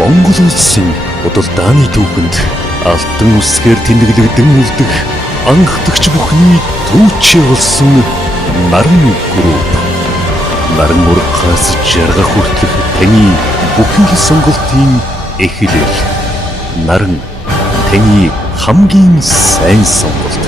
Монгол улсын удалдааны түүхэнд алтан үсгээр тэмдэглэгдэн үлдэх анхдагч бүхний түүчээ болсон Наран групп. Наран ургахаас жаргах хүртэлх таны бүхэл сонголтын эхлэл. Наран таны хамгийн сайн сонголт.